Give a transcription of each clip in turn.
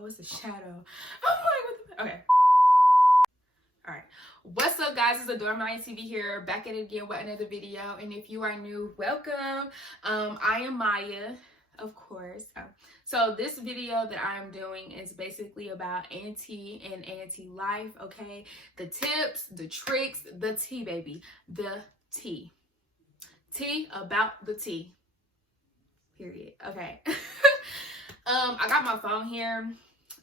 Oh, it's a shadow. I'm like, what the, okay. All right, what's up guys, it's Adore My TV here, back at it again with another video. And if you are new, welcome. I am Maya, of course. So this video that I'm doing is basically about auntie and auntie life, okay? The tips, the tricks, the tea, baby, the tea. Tea about the tea, period. Okay. I got my phone here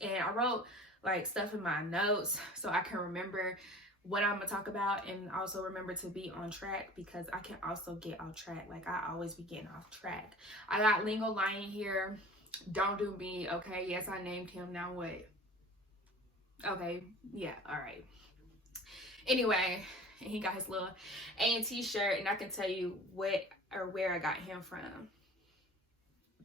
and I wrote like stuff in my notes so I can remember what I'm gonna talk about, and also remember to be on track, because I can also get off track. Like, I always be getting off track. I got Lingo Lion here. Don't do me, okay? Yes, I named him. Now what? Okay, yeah, all right. Anyway, and he got his little A&T shirt, and I can tell you what or where I got him from.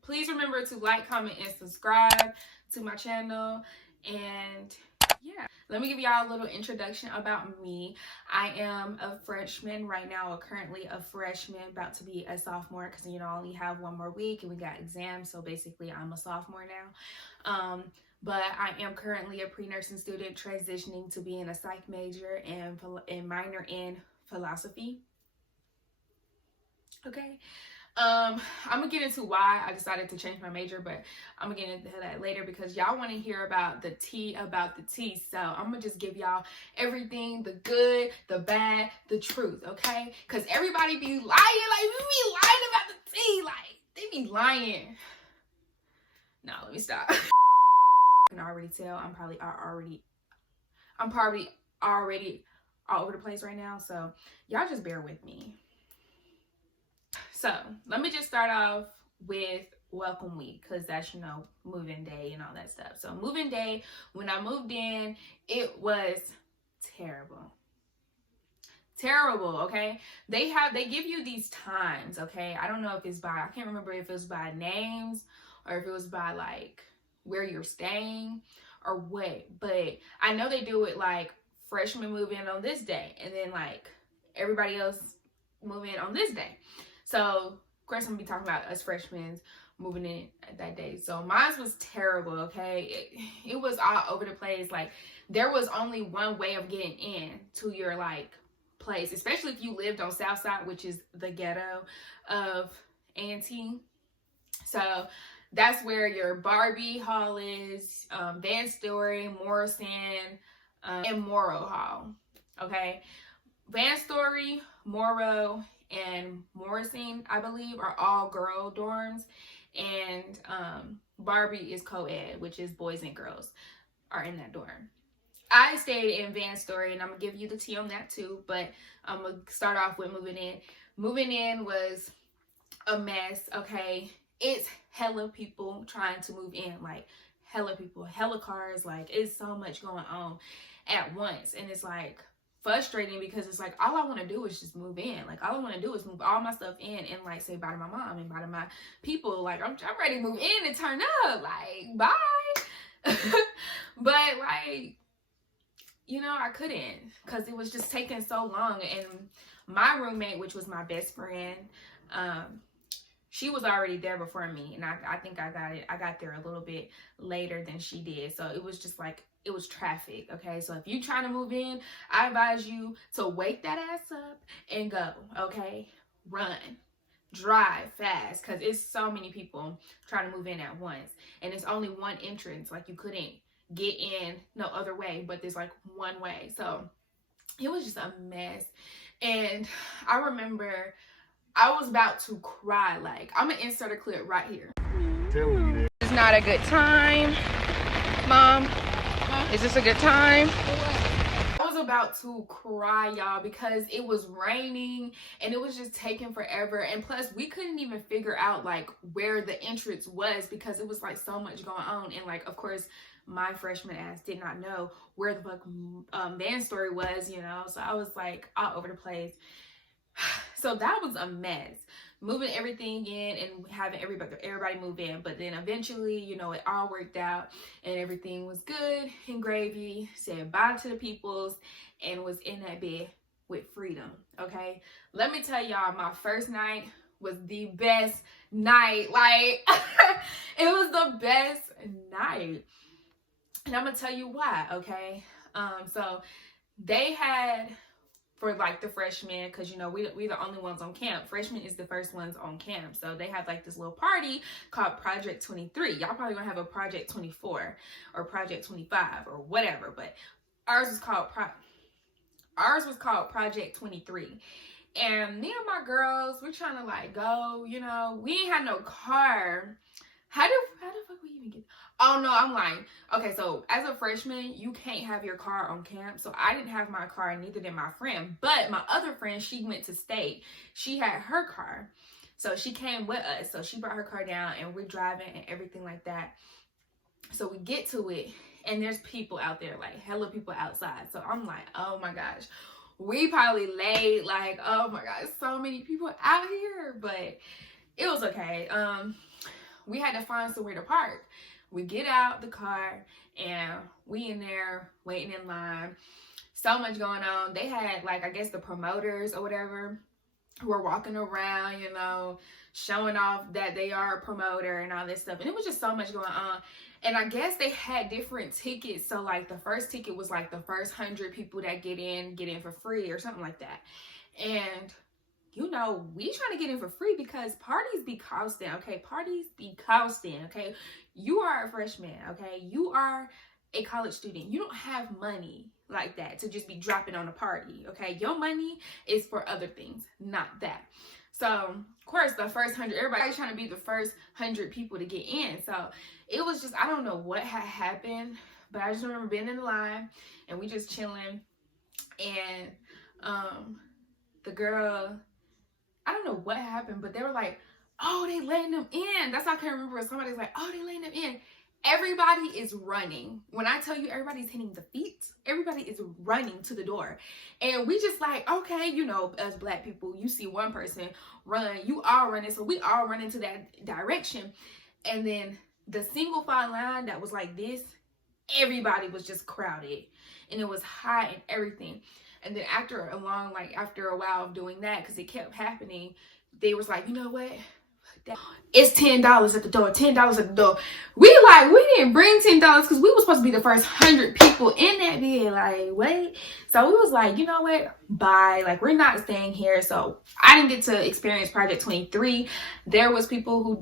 Please remember to like, comment, and subscribe to my channel. And yeah, let me give y'all a little introduction about me. I am a freshman right now, or currently a freshman, about to be a sophomore, because you know I only have one more week and we got exams, so basically I'm a sophomore now. But I am currently a pre-nursing student transitioning to being a psych major and minor in philosophy. Okay. I'm gonna get into why I decided to change my major, but I'm gonna get into that later, because y'all want to hear about the tea about the tea. So I'm gonna just give y'all everything, the good, the bad, the truth, okay? Because everybody be lying, like, we be lying about the tea, like, they be lying. No, let me stop. I can already tell I'm probably already all over the place right now, so y'all just bear with me. So let me just start off with welcome week, because that's, you know, moving day and all that stuff. So moving day, when I moved in, it was terrible. Terrible, okay? They give you these times, okay? I don't know if it's by, I can't remember if it was by names or if it was by like where you're staying or what, but I know they do it like freshmen move in on this day, and then like everybody else move in on this day. So, of course, I'm going to be talking about us freshmen moving in that day. So, mine was terrible, okay? It was all over the place. Like, there was only one way of getting in to your, like, place, especially if you lived on South Side, which is the ghetto of Auntie. So, that's where your Barbie Hall is, Van Story, Morrison, and Morrow Hall, okay? Van Story, Morrow, and Morrison, I believe, are all girl dorms, and Barbie is co-ed, which is boys and girls are in that dorm. I stayed in Van Story, and I'm gonna give you the tea on that too, but I'm gonna start off with moving in. Moving in was a mess, okay? It's hella people trying to move in, like hella people, hella cars, like it's so much going on at once, and it's like frustrating, because it's like all I want to do is just move in. Like all I want to do is move all my stuff in and like say bye to my mom and bye to my people. Like I'm ready to move in and turn up, like bye. But like, you know, I couldn't, because it was just taking so long. And my roommate, which was my best friend, she was already there before me, and I think I got there a little bit later than she did. So it was just like, it was traffic, okay? So if you trying to move in, I advise you to wake that ass up and go, okay? Run, drive fast, because it's so many people trying to move in at once, and it's only one entrance. Like, you couldn't get in no other way, but there's like one way. So it was just a mess. And I remember I was about to cry. Like, I'm gonna insert a clip right here. It's not a good time, Mom. Is this a good time? I was about to cry, y'all, because it was raining and it was just taking forever. And plus, we couldn't even figure out like where the entrance was, because it was like so much going on. And like, of course, my freshman ass did not know where the fuck Van Story was, you know? So I was like all over the place. So that was a mess, moving everything in and having everybody move in. But then eventually, you know, it all worked out and everything was good and gravy. Said bye to the peoples and was in that bed with freedom, okay? Let me tell y'all, my first night was the best night. Like, it was the best night. And I'm gonna tell you why, okay? So they had, for like the freshmen, because you know we the only ones on camp. Freshmen is the first ones on camp, so they have like this little party called Project 23. Y'all probably gonna have a Project 24 or Project 25 or whatever, but ours was called Project 23. And me and my girls, we're trying to like go, you know, we ain't had no car. How the fuck we even get? Oh no, I'm lying. Okay, so as a freshman, you can't have your car on camp. So I didn't have my car, neither did my friend. But my other friend, she went to state. She had her car. So she came with us. So she brought her car down and we're driving and everything like that. So we get to it and there's people out there, like hella people outside. So I'm like, oh my gosh. We probably laid like, oh my God, so many people out here. But it was okay. We had to find somewhere to park. We get out the car and we in there waiting in line. So much going on. They had like, I guess the promoters or whatever who were walking around, you know, showing off that they are a promoter and all this stuff. And it was just so much going on. And I guess they had different tickets. So like the first ticket was like the first 100 people that get in for free or something like that. And you know, we trying to get in for free because parties be costing, okay? Parties be costing, okay? You are a freshman, okay? You are a college student. You don't have money like that to just be dropping on a party, okay? Your money is for other things, not that. So, of course, the first 100, everybody's trying to be the first 100 people to get in. So, it was just, I don't know what had happened, but I just remember being in the line and we just chilling. And the girl, I don't know what happened, but they were like, oh, they letting them in. That's how I can remember. Somebody's like, oh, they letting them in. Everybody is running. When I tell you everybody's hitting the feet, everybody is running to the door. And we just like, okay, you know, as Black people, you see one person run, you all running. So we all run into that direction. And then the single file line that was like this, everybody was just crowded. And it was hot and everything. And then after a while of doing that, because it kept happening, they was like, you know what? It's $10 at the door, $10 at the door. We didn't bring $10 because we were supposed to be the first 100 people in that bed. Like, wait. So we was like, you know what? Bye. Like, we're not staying here. So I didn't get to experience Project 23. There was people who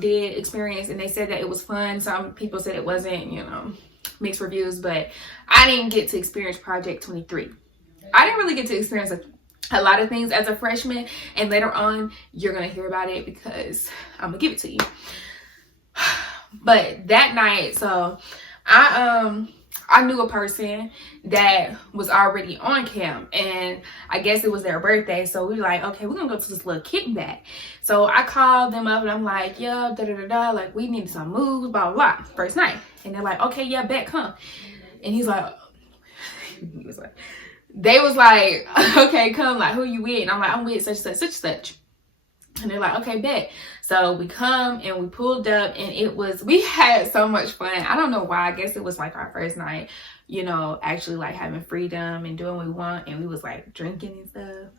did experience, and they said that it was fun. Some people said it wasn't, you know, mixed reviews, but I didn't get to experience Project 23. I didn't really get to experience a lot of things as a freshman, and later on you're gonna hear about it because I'm gonna give it to you. But that night, so I knew a person that was already on camp, and I guess it was their birthday, so we were like, okay, we're gonna go to this little kickback. So I called them up and I'm like, yeah, like we need some moves, blah blah blah, first night. And they're like, okay, yeah, bet, come. And he was like, they was like, okay, come, like, who you with? And I'm like, I'm with such, such, such, such. And they're like, okay, bet. So we come and we pulled up, and we had so much fun. I don't know why. I guess it was like our first night, you know, actually like having freedom and doing what we want. And we was like drinking and stuff.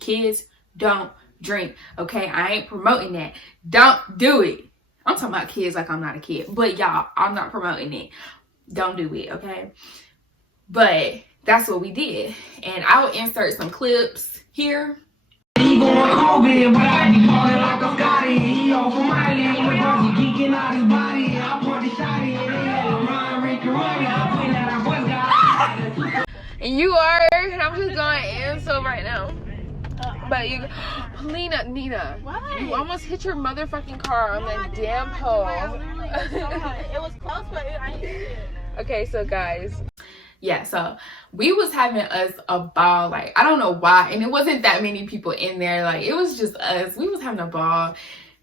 Kids don't drink, okay? I ain't promoting that. Don't do it. I'm talking about kids like I'm not a kid. But y'all, I'm not promoting it. Don't do it, okay? But that's what we did. And I will insert some clips here. And you are, and I'm just going in so right now. But you, Nina, what? You almost hit your motherfucking car on that damn pole. It was close, but I didn't see it. Okay, so guys. Yeah, so we was having us a ball. Like, I don't know why. And it wasn't that many people in there. Like, it was just us. We was having a ball.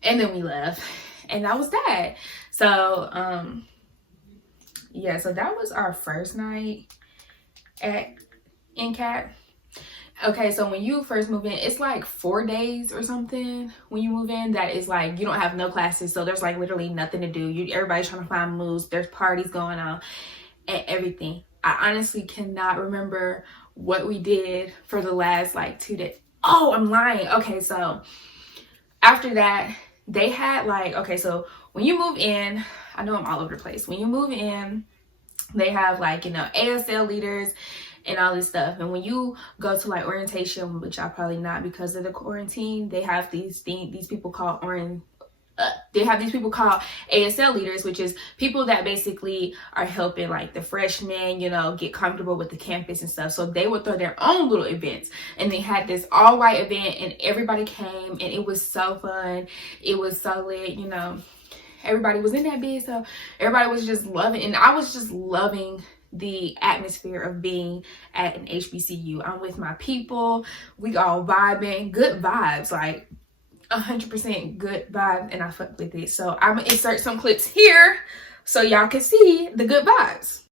And then we left. And that was that. So, yeah, so that was our first night at NCAT. Okay, so when you first move in, it's like 4 days or something when you move in. That is like, you don't have no classes. So there's like literally nothing to do. Everybody's trying to find moves. There's parties going on and everything. I honestly cannot remember what we did for the last like 2 days. Oh, I'm lying. Okay, so after that, they had like, okay, so when you move in, I know I'm all over the place. When you move in, They have like, you know, ASL leaders and all this stuff. And when you go to like orientation, which I probably not because of the quarantine, they have these people called they have these people called ASL leaders, which is people that basically are helping like the freshmen, you know, get comfortable with the campus and stuff. So they would throw their own little events, and they had this all white event and everybody came and it was so fun. It was so lit, you know. Everybody was in that bed, so everybody was just loving, and I was just loving the atmosphere of being at an HBCU. I'm with my people, we all vibing, good vibes, like 100% good vibes, and I fuck with it. So I'm gonna insert some clips here so y'all can see the good vibes.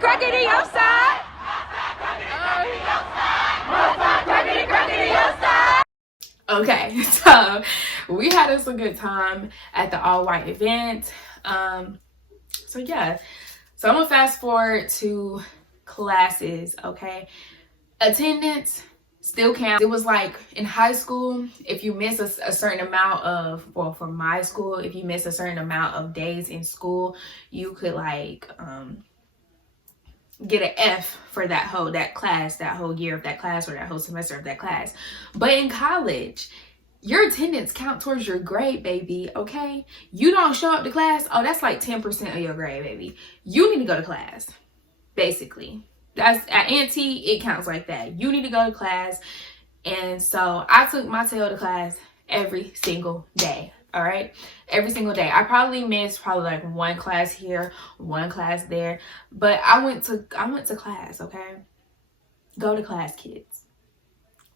Crackety outside. Okay, so we had us a good time at the all white event. So yeah, so I'm gonna fast forward to classes. Okay, attendance still counts. It was like in high school, if you miss a certain amount of, well, for my school, if you miss a certain amount of days in school, you could like get an F for that whole class, that whole year of that class, or that whole semester of that class. But in college, your attendance count towards your grade, baby. Okay, you don't show up to class, oh, that's like 10% of your grade, baby. You need to go to class. Basically, that's at A&T, it counts like that. You need to go to class. And so I took my tail to class every single day. All right, every single day. I probably missed like one class here, one class there, but I went to class. Okay, go to class, kids.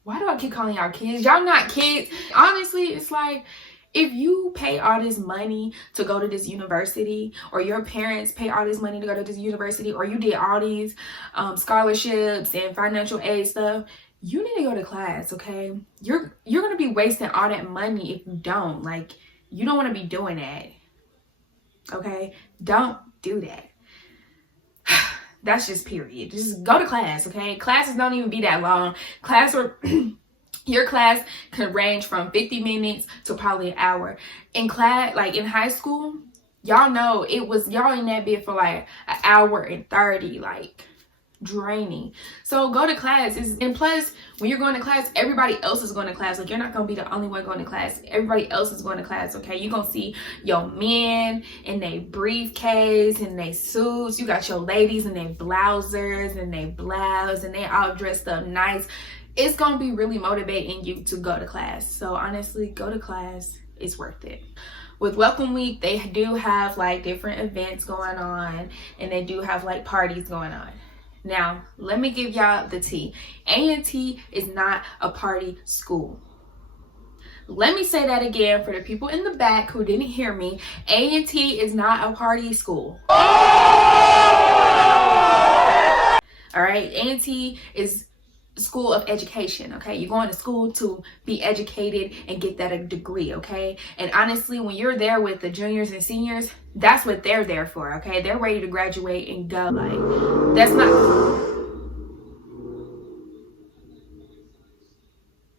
Why do I keep calling y'all kids? Y'all not kids. Honestly, it's like, if you pay all this money to go to this university, or your parents pay all this money to go to this university, or you did all these scholarships and financial aid stuff, you need to go to class. Okay, you're gonna be wasting all that money if you don't. Like, you don't want to be doing that. Okay, don't do that. That's just period. Just go to class. Okay, classes don't even be that long. Your class can range from 50 minutes to probably an hour. In class, like in high school, y'all know it was y'all in that bit for like an hour and 30, like draining. So go to class. And plus, when you're going to class, everybody else is going to class. Like, you're not going to be the only one going to class. Everybody else is going to class. Okay, you're going to see your men in their briefcase and their suits. You got your ladies in their blousers and their blouse, and they all dressed up nice. It's going to be really motivating you to go to class. So honestly, go to class. It's worth it. With Welcome Week, they do have like different events going on, and they do have like parties going on. Now, let me give y'all the tea. A&T is not a party school. Let me say that again for the people in the back who didn't hear me. A&T is not a party school. All right, A&T is school of education. Okay, you're going to school to be educated and get that degree. Okay, and honestly, when you're there with the juniors and seniors, that's what they're there for. Okay, they're ready to graduate and go. Like, that's not.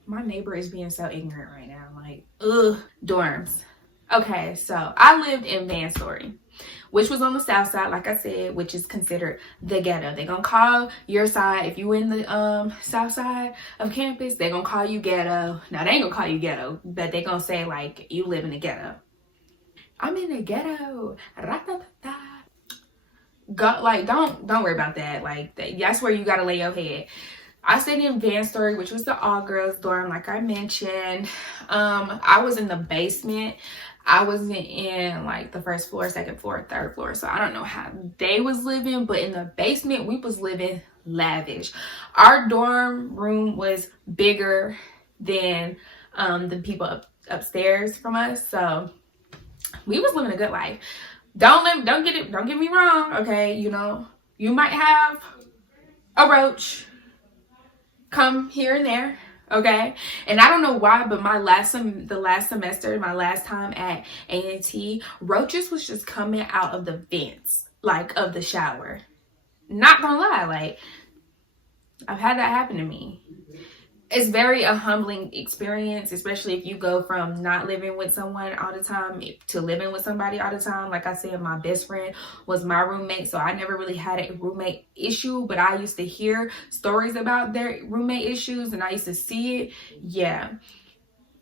My neighbor is being so ignorant right now. Like, ugh. Dorms. Okay, so I lived in Van Story, which was on the south side, like I said, which is considered the ghetto. They're gonna call your side, if you in the south side of campus, they're gonna call you ghetto. Now, they ain't gonna call you ghetto, but they're gonna say like, you live in the ghetto. I'm in the ghetto. Go, like, don't worry about that. Like, that's where you gotta lay your head. I stayed in Van Story, which was the all-girls dorm, like I mentioned. I was in the basement. I wasn't in like the first floor, second floor, third floor. So I don't know how they was living, but in the basement, we was living lavish. Our dorm room was bigger than the people upstairs from us. So we was living a good life. Don't get me wrong, okay? You know, you might have a roach come here and there, okay? And I don't know why, but the last semester, my last time at A&T, roaches was just coming out of the vents, like of the shower. Not gonna lie, like, I've had that happen to me. It's very a humbling experience, especially if you go from not living with someone all the time to living with somebody all the time. Like I said, my best friend was my roommate, so I never really had a roommate issue, but I used to hear stories about their roommate issues and I used to see it. Yeah.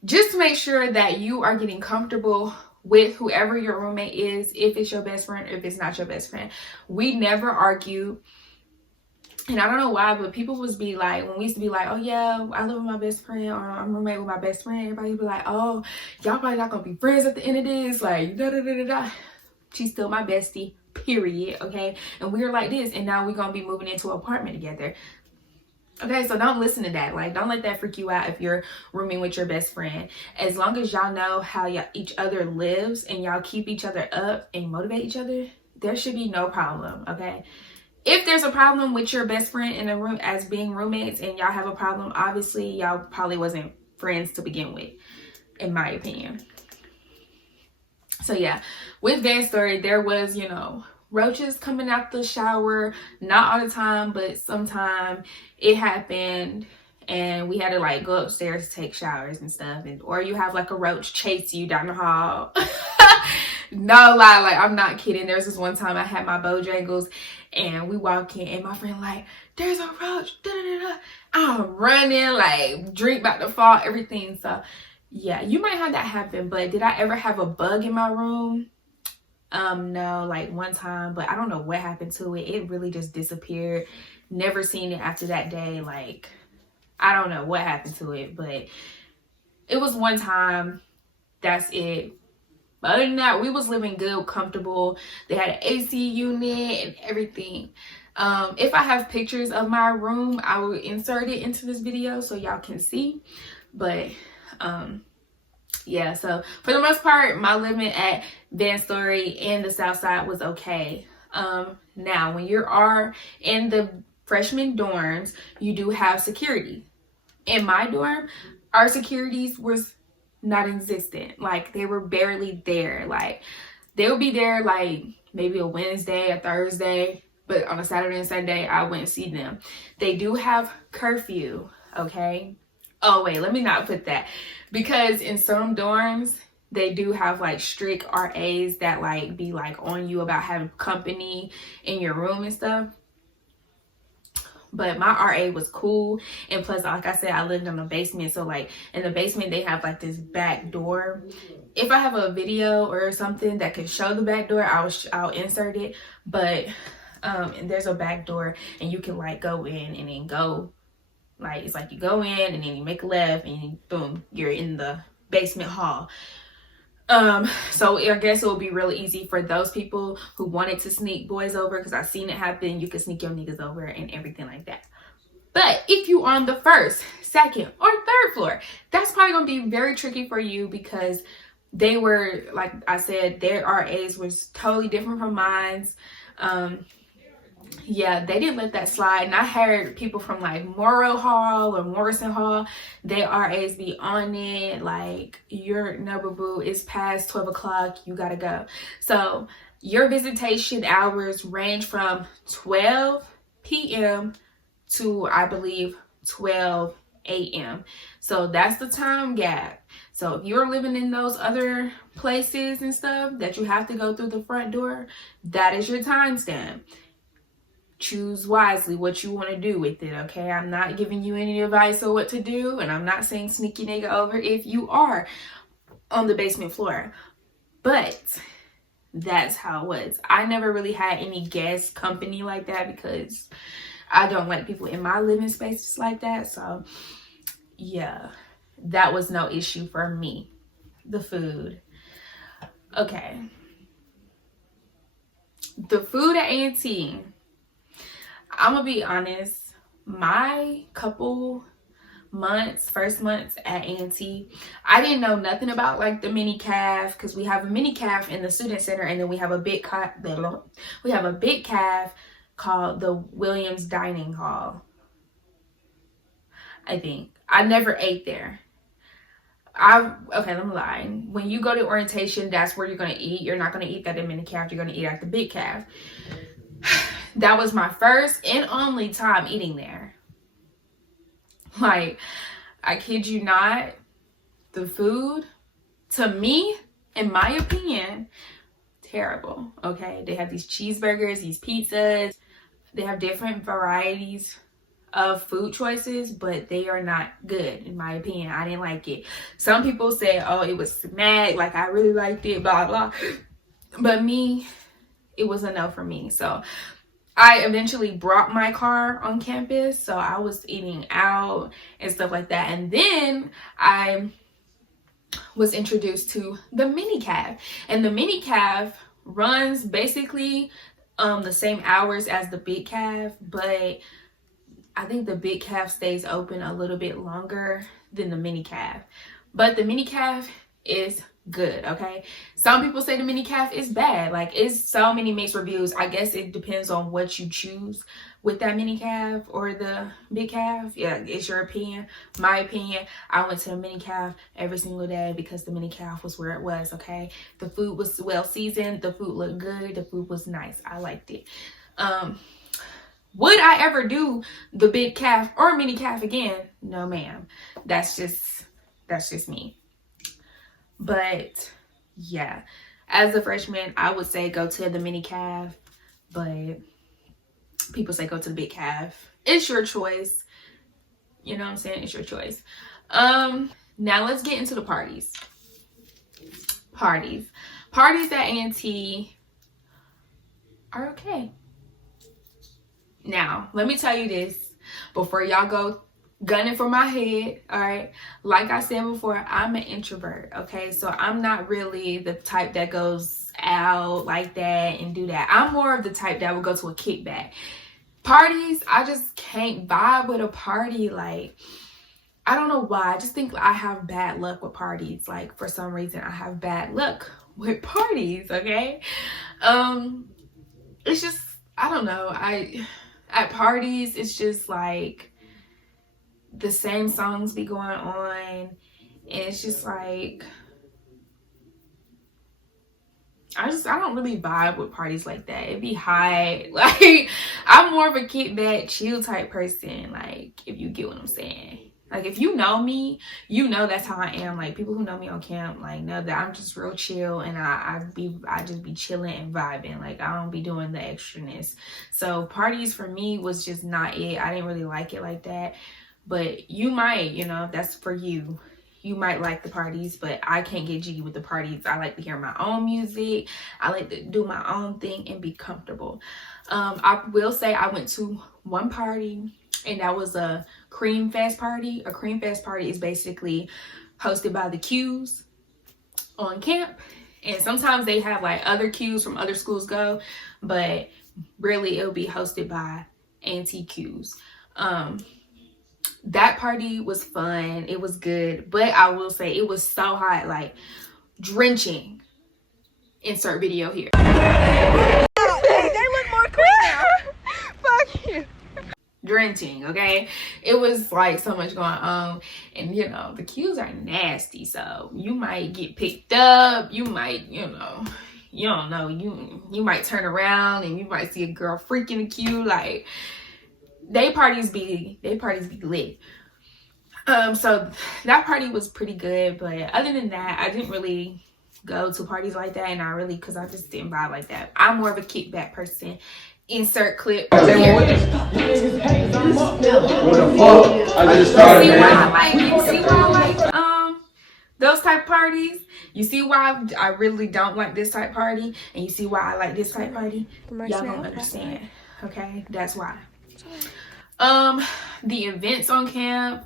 Just make sure that you are getting comfortable with whoever your roommate is, if it's your best friend, if it's not your best friend. We never argue. And I don't know why, but people would be like, when we used to be like, oh yeah, I live with my best friend, or I'm roommate with my best friend, everybody would be like, oh, y'all probably not gonna be friends at the end of this, like, da da da da da. She's still my bestie, period, okay? And we're like this, and now we're gonna be moving into an apartment together. Okay, so don't listen to that. Like, don't let that freak you out if you're rooming with your best friend. As long as y'all know how each other lives and y'all keep each other up and motivate each other, there should be no problem, okay? If there's a problem with your best friend in a room as being roommates and y'all have a problem, obviously y'all probably wasn't friends to begin with, in my opinion. So yeah, with Van's story, there was, you know, roaches coming out the shower, not all the time, but sometime it happened and we had to like go upstairs to take showers and stuff. And or you have like a roach chase you down the hall. No lie, like I'm not kidding. There's this one time I had my Bojangles and we walk in and my friend like, there's a roach, da da da da. I'm running, like drink about to fall, everything. So yeah, you might have that happen, but did I ever have a bug in my room? No, like one time, but I don't know what happened to it. It really just disappeared. Never seen it after that day. Like, I don't know what happened to it, but it was one time. That's it. But other than that, we was living good, comfortable. They had an AC unit and everything. If I have pictures of my room, I will insert it into this video so y'all can see. But yeah, so for the most part, my living at Van Story in the South Side was okay. Now, when you are in the freshman dorms, you do have security. In my dorm, our securities was not existent. Like, they were barely there. Like, they would be there like maybe a Wednesday, a Thursday, but on a Saturday and Sunday, I wouldn't see them. They do have curfew, okay? Oh, wait, let me not put that. Because in some dorms, they do have like strict RAs that like be like on you about having company in your room and stuff. But my RA was cool. And plus, like I said, I lived in the basement. So like in the basement, they have like this back door. If I have a video or something that can show the back door, I'll insert it. But and there's a back door and you can like go in and then go. Like, it's like you go in and then you make a left and boom, you're in the basement hall. So I guess it will be really easy for those people who wanted to sneak boys over, because I've seen it happen. You can sneak your niggas over and everything like that. But if you are on the first, second, or third floor, that's probably going to be very tricky for you, because they were, like I said, their RAs was totally different from mine. Yeah, they didn't let that slide. And I heard people from like Morrow Hall or Morrison Hall, their RAs be on it. Like, your number boo is past 12 o'clock, you gotta go. So your visitation hours range from 12 p.m. to, I believe, 12 a.m. So that's the time gap. So if you're living in those other places and stuff that you have to go through the front door, that is your timestamp. Choose wisely what you want to do with it, okay? I'm not giving you any advice on what to do, and I'm not saying sneak your nigga over if you are on the basement floor. But that's how it was. I never really had any guest company like that, because I don't like people in my living spaces like that. So yeah, that was no issue for me. The food. Okay. The food at A&T, I'm gonna be honest, my couple months, first months at A&T, I didn't know nothing about like the mini caf, because we have a mini caf in the student center, and then we have a big caf called the Williams Dining Hall. I think I never ate there. Okay, let me lie. When you go to orientation, that's where you're gonna eat. You're not gonna eat at the mini caf. You're gonna eat at the big caf. that was my first and only time eating there. Like, I kid you not, the food, to me, in my opinion, terrible, okay? They have these cheeseburgers, these pizzas. They have different varieties of food choices, but they are not good, in my opinion. I didn't like it. Some people say, oh, it was smack, like I really liked it, blah, blah. But me, it was a no for me. So I eventually brought my car on campus, so I was eating out and stuff like that. And then I was introduced to the mini caf, and the mini caf runs basically the same hours as the big caf, but I think the big caf stays open a little bit longer than the mini caf. But the mini caf is good, okay? Some people say the mini caf is bad. Like, it's so many mixed reviews. I guess it depends on what you choose with that mini caf or the big caf. Yeah, it's your opinion. My opinion, I went to the mini caf every single day because the mini caf was where it was, okay? The food was well seasoned. The food looked good. The food was nice. I liked it. Would I ever do the big caf or mini caf again? No, ma'am. That's just me. But yeah, as a freshman, I would say go to the mini caf, but people say go to the big caf. It's your choice. You know what I'm saying? It's your choice. Now let's get into the parties. Parties at A&T are okay. Now, let me tell you this before y'all go gunning for my head, all right? Like I said before, I'm an introvert, okay? So I'm not really the type that goes out like that and do that. I'm more of the type that would go to a kickback. Parties, I just can't vibe with a party. Like, I don't know why. I just think I have bad luck with parties. Like, for some reason, I have bad luck with parties, okay? It's just, I don't know. At parties, it's just like the same songs be going on, and it's just like I don't really vibe with parties like that. It'd be high. Like, I'm more of a kickback, chill type person. Like, if you get what I'm saying. Like, if you know me, you know that's how I am. Like, people who know me on camp, like, know that I'm just real chill, and I just be chilling and vibing. Like, I don't be doing the extraness. So parties for me was just not it. I didn't really like it like that. But you might, you know, that's for you. You might like the parties, but I can't get jiggy with the parties. I like to hear my own music. I like to do my own thing and be comfortable. I will say I went to one party, and that was a Cream Fest party. A Cream Fest party is basically hosted by the Qs on camp. And sometimes they have like other Qs from other schools go, but really it'll be hosted by anti-Qs. That party was fun. It was good, but I will say it was so hot, like drenching. Insert video here. Hey, they look more clean now. Fuck you. Drenching, okay? It was like so much going on, and you know the Qs are nasty, so you might get picked up. You might, you know, you don't know. You might turn around and you might see a girl freaking the Q. Like, they parties be lit. So that party was pretty good, but other than that, I didn't really go to parties like that, and because I just didn't vibe like that. I'm more of a kickback person. Insert clip here. What the fuck? I just started, you see why I like those type parties? You see why I really don't like this type party, and you see why I like this type party? Y'all gonna understand, okay? That's why. The events on camp,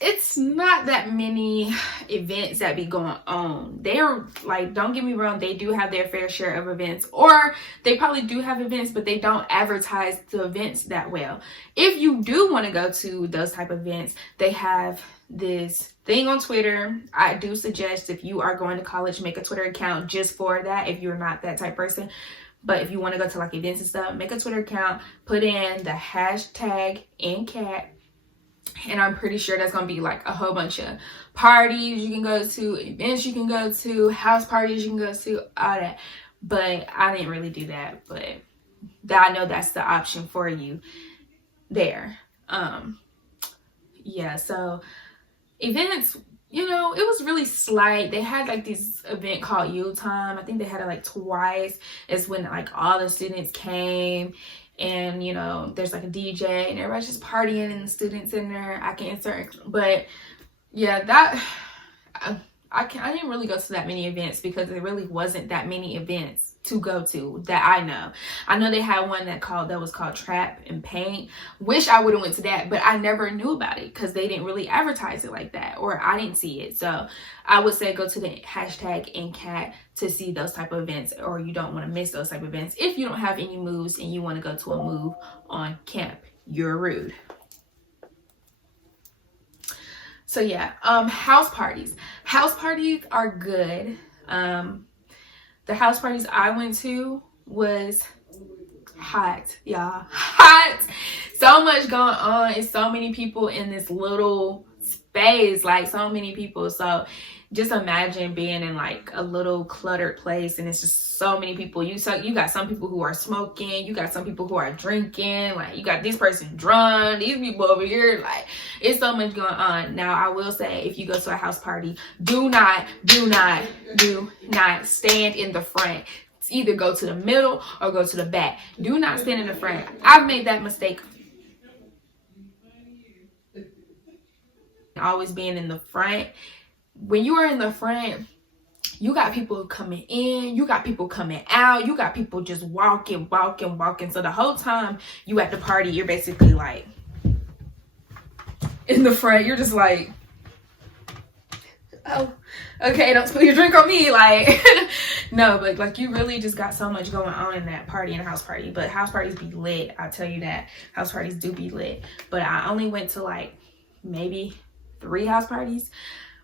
it's not that many events that be going on. They're like, don't get me wrong, they do have their fair share of events, or they probably do have events, but they don't advertise the events that well. If you do want to go to those type of events, they have this thing on Twitter. I do suggest, if you are going to college, make a Twitter account just for that, if you're not that type person. But if you want to go to like events and stuff, make a Twitter account, put in the hashtag NCAT, and I'm pretty sure that's going to be like a whole bunch of parties you can go to, events you can go to, house parties you can go to, all that. But I didn't really do that. But that I know that's the option for you there. Yeah, so events, you know, it was really slight. They had like this event called Yule Time. I think they had it like twice. It's when like all the students came, and you know, there's like a DJ and everybody's just partying in the student center. I can insert, but yeah, that I didn't really go to that many events because there really wasn't that many events to go to that I know. I know they had one that was called Trap and Paint. Wish I would have went to that, but I never knew about it because they didn't really advertise it like that, or I didn't see it. So I would say go to the hashtag NCAT to see those type of events, or you don't want to miss those type of events. If you don't have any moves and you want to go to a move on camp, you're rude. So yeah, house parties. House parties are good. The house parties I went to was hot, y'all. Hot. So much going on. It's so many people in this little space, like so many people. So just imagine being in like a little cluttered place and it's just so many people. You got some people who are smoking, you got some people who are drinking, like you got this person drunk, these people over here, like it's so much going on. Now I will say, if you go to a house party, do not stand in the front. It's either go to the middle or go to the back. Do not stand in the front. I've made that mistake, always being in the front. When you are in the front, you got people coming in, you got people coming out, you got people just walking. So the whole time you at the party, you're basically like in the front. You're just like, oh, okay, don't spill your drink on me. Like, no, but like you really just got so much going on in that party, in a house party. But house parties be lit. I'll tell you that. House parties do be lit. But I only went to like maybe 3 house parties.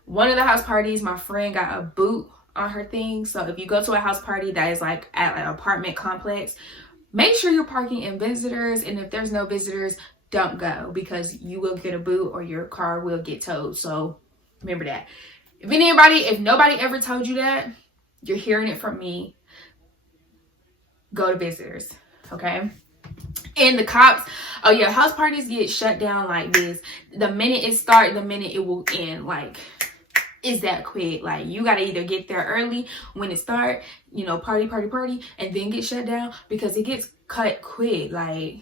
One of the house parties, my friend got a boot on her thing. So if you go to a house party that is like at an apartment complex, make sure you're parking in visitors. And if there's no visitors, don't go, because you will get a boot or your car will get towed. So remember that. If nobody ever told you that, you're hearing it from me. Go to visitors, okay? And the cops, oh yeah, house parties get shut down like this. The minute it starts, the minute it will end. Like, it's that quick. Like, you gotta either get there early when it start, you know, party, and then get shut down, because it gets cut quick. Like,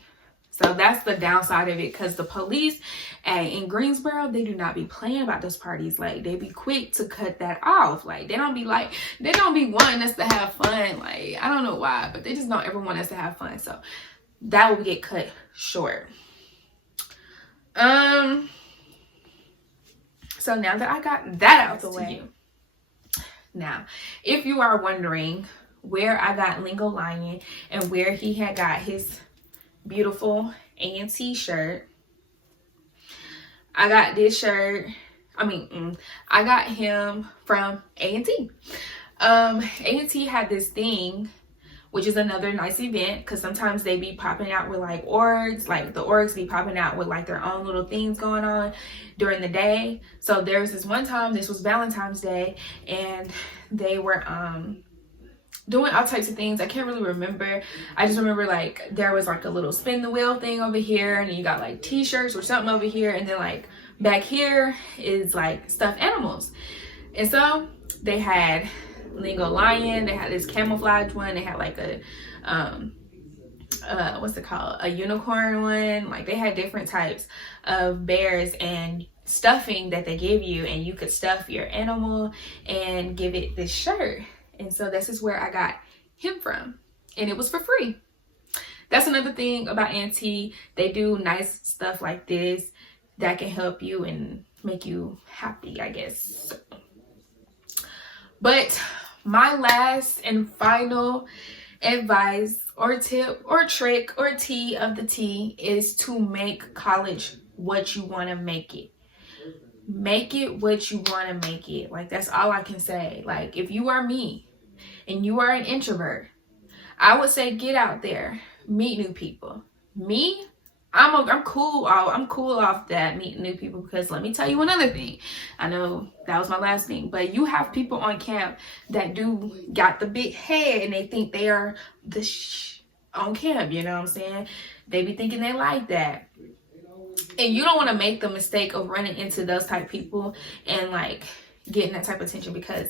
so that's the downside of it, because the police in Greensboro, they do not be playing about those parties. Like, they be quick to cut that off. Like, they don't be wanting us to have fun. Like, I don't know why, but they just don't ever want us to have fun. So that will get cut short. So now that I got that out the way, now, if you are wondering where I got Lingo Lion and where he had got his beautiful A&T shirt, I got this shirt. I got him from A&T. A&T had this thing, which is another nice event, because sometimes they be popping out with like orgs, like the orgs be popping out with like their own little things going on during the day. So there was this one time, this was Valentine's Day, and they were doing all types of things. I can't really remember. I just remember like there was like a little spin the wheel thing over here, and then you got like t-shirts or something over here, and then like back here is like stuffed animals. And so they had Lingo Lion, they had this camouflage one, they had like a what's it called, a unicorn one. Like, they had different types of bears and stuffing that they give you, and you could stuff your animal and give it this shirt. And so this is where I got him from, and it was for free. That's another thing about A&T. They do nice stuff like this that can help you and make you happy, I guess. But my last and final advice or tip or trick or tea of the tea is to make college what you want to make it. Make it what you want to make it. Like, that's all I can say. Like, if you are me and you are an introvert, I would say get out there, meet new people. Me, I'm cool off that, meeting new people, because let me tell you another thing. I know that was my last thing, but you have people on camp that got the big head and they think they are the on camp, you know what I'm saying? They be thinking they like that. And you don't want to make the mistake of running into those type of people and like getting that type of attention, because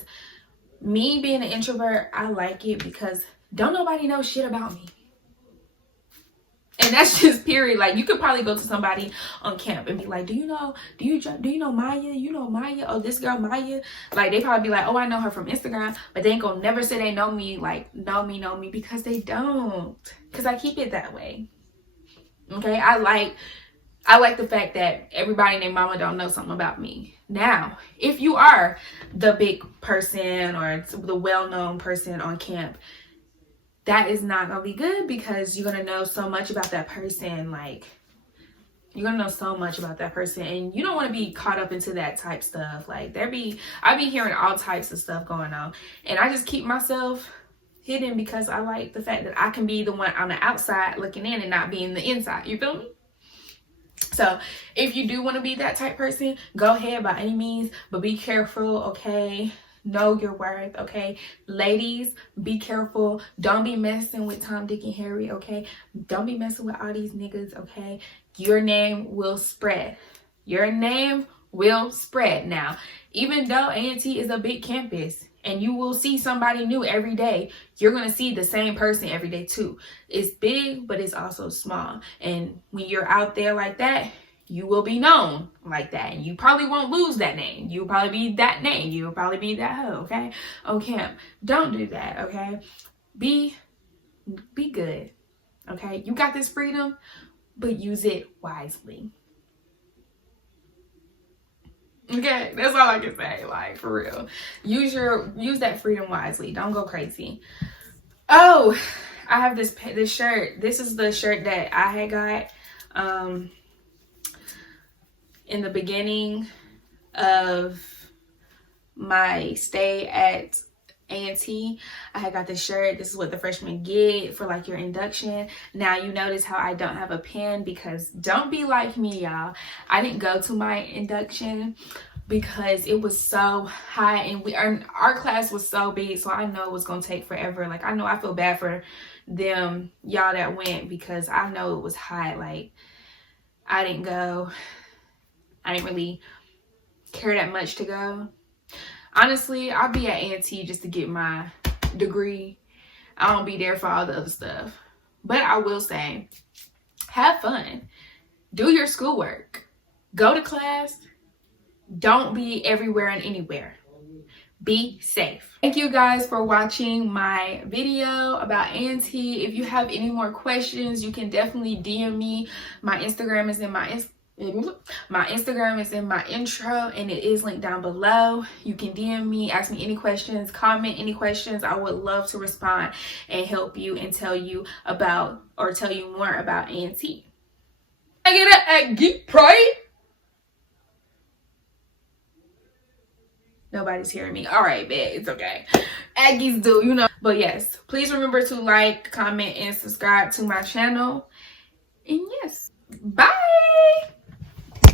me being an introvert, I like it because don't nobody know shit about me. And that's just period. Like, you could probably go to somebody on camp and be like, do you know Maya? You know Maya? Oh, this girl Maya? Like, they probably be like, oh, I know her from Instagram. But they ain't gonna never say they know me, like, know me, because they don't. Because I keep it that way. Okay? I like the fact that everybody and their mama don't know something about me. Now, if you are the big person or the well-known person on camp, that is not gonna be good, because you're gonna know so much about that person. Like, you're gonna know so much about that person, and you don't want to be caught up into that type stuff. Like, I be hearing all types of stuff going on, and I just keep myself hidden because I like the fact that I can be the one on the outside looking in and not being the inside. You feel me? So if you do want to be that type person, go ahead by any means, but be careful, okay? Know your worth, okay? Ladies, be careful. Don't be messing with Tom, Dick, and Harry, okay? Don't be messing with all these niggas, okay? Your name will spread. Your name will spread. Now, even though A&T is a big campus and you will see somebody new every day, you're going to see the same person every day too. It's big, but it's also small. And when you're out there like that, you will be known like that, and you probably won't lose that name. You'll probably be that name. You'll probably be that hoe, okay? On camp. Don't do that, okay? Be good, okay? You got this freedom, but use it wisely. Okay, that's all I can say, like, for real. Use that freedom wisely. Don't go crazy. Oh, I have this shirt. This is the shirt that I had got in the beginning of my stay at A&T. I had got this shirt. This is what the freshmen get for like your induction. Now you notice how I don't have a pen, because don't be like me, y'all. I didn't go to my induction because it was so high, and our class was so big, so I know it was gonna take forever. Like, I feel bad for them, y'all that went, because I know it was hot. Like, I didn't go. I didn't really care that much to go. Honestly, I'll be at A&T just to get my degree. I don't be there for all the other stuff. But I will say, have fun. Do your schoolwork. Go to class. Don't be everywhere and anywhere. Be safe. Thank you guys for watching my video about A&T. If you have any more questions, you can definitely DM me. My Instagram is in my Instagram is in my intro, and it is linked down below. You can DM me, ask me any questions, comment any questions. I would love to respond and help you and tell you more about A&T. I get it at AGGIE Pride. Nobody's hearing me. All right, bet. It's okay. Aggies do, you know. But yes, please remember to like, comment, and subscribe to my channel. And yes, bye.